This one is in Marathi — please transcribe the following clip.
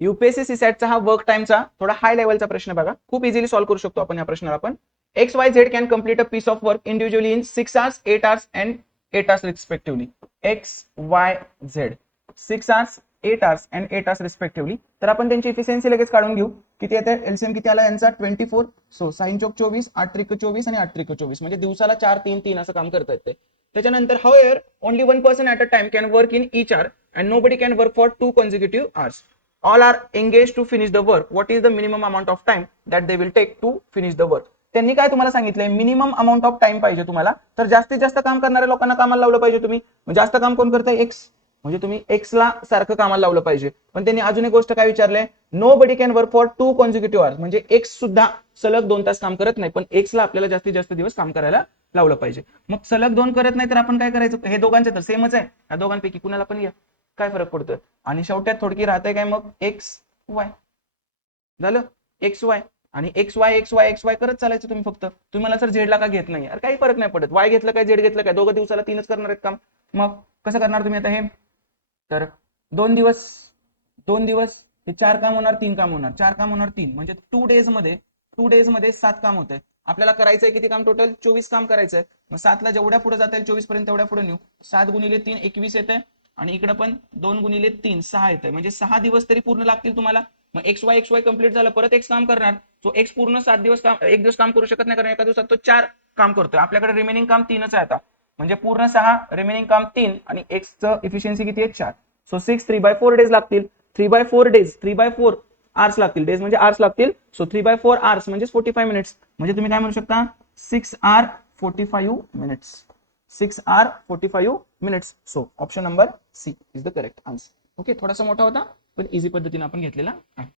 युपीएससी सीसॅटचा हा वर्क टाइमचा थोडा हाय लेवलचा प्रश्न बघा, खूप इझिली सॉल्व्ह करू शकतो आपण या प्रश्नाला. आपण XYZ can complete a piece of work individually in 6 hours, 8 hours and 8 hours respectively. XYZ 6 hours, 8 hours and 8 hours respectively. तर आपण त्यांची इफिशियन्सी लगेच काढून घेऊ. किती येते एलसीएम किती आला यांचा 24. सो साइन चौक 24, 8 त्रिक 24 आणि 8 त्रिक 24 म्हणजे दिवसाला 4 3 3 असं काम करता येते. त्याच्यानंतर however only one person at a time can work in each hour and nobody can work for 2 consecutive hours. All are engaged to finish the work. What is the minimum amount of time that they will take to finish the work? त्यांनी काय तुम्हाला सांगितलंय, मिनिमम अमाऊंट ऑफ टाइम पाहिजे तुम्हाला. तर जास्तीत जास्त काम करणाऱ्या लोकांना कामाला लावलं पाहिजे तुम्ही. जास्त काम कोण करताय? एक्स. म्हणजे तुम्ही एक्स ला सारखं कामाला लावलं पाहिजे. पण त्यांनी अजून एक गोष्ट काय विचारलंय, nobody can work for 2 consecutive hours. म्हणजे एक्स सुद्धा सलग 2 तास काम करत नाही, पण एक्स ला आपल्याला जास्तीत जास्त दिवस काम करायला लावलं पाहिजे. मग सलग 2 करत नाही तर आपण काय करायचं, हे दोघांचे तर सेमच आहे, या दोघांपैकी कुणाला पण घ्या, काय फरक पडतोय. आणि शेवट्यात थोडकी राहते काय मग, एक्स वाय. झालं एक्स वाय आणि एक्स वाय करत चालायचं तुम्ही. फक्त तुम्हाला सर झेडला का घेत नाही, काही फरक नाही पडत. वाय घेतलं काय झेड घेतलं काय, दोघं दिवसाला 3च करणार आहेत काम. मग कसं करणार तुम्ही आता हे, तर 2 दिवस हे 4 काम होणार, 3 काम होणार, 4 काम होणार 3 म्हणजे 2 डेज मध्ये 7 काम होत आहे. आपल्याला करायचंय किती काम, टोटल 24 काम करायचंय. मग 7 ला जेवढ्या पुढे जाता येईल 24 पर्यंत तेवढ्या पुढे नेऊ. 7 गुणिले 3 21 येत आहे आणि इकडे पण 2 गुणिले 3 6 येत आहे. म्हणजे 6 दिवस तरी पूर्ण लागतील तुम्हाला. मग एक्स वाय कंप्लीट झालं, परत एक्स काम करणार. सो एक्स पूर्ण 7 दिवस काम, एक दिवस काम करू शकत नाही, कारण एका दिवसात तो 4 काम करतोय. आपल्याकडे रिमेनिंग काम 3च आहे आता, म्हणजे पूर्ण 6, रिमेनिंग काम 3 आणि एक्सचं इफिशियन्सी किती आहे 4. सो 6 3/4 डेज लागतील. 3/4 आवर्स लागतील. डेज म्हणजे आवर्स लागतील. सो 3/4 आवर्स म्हणजे 45 मिनिट्स. म्हणजे तुम्ही काय म्हणू शकता, 6 hour 45 minutes. 6 hour 45 minutes. So option number C is the correct answer. Okay, थोडासा मोठा होता पण इझी पद्धतीने आपण घेतलेला आहे.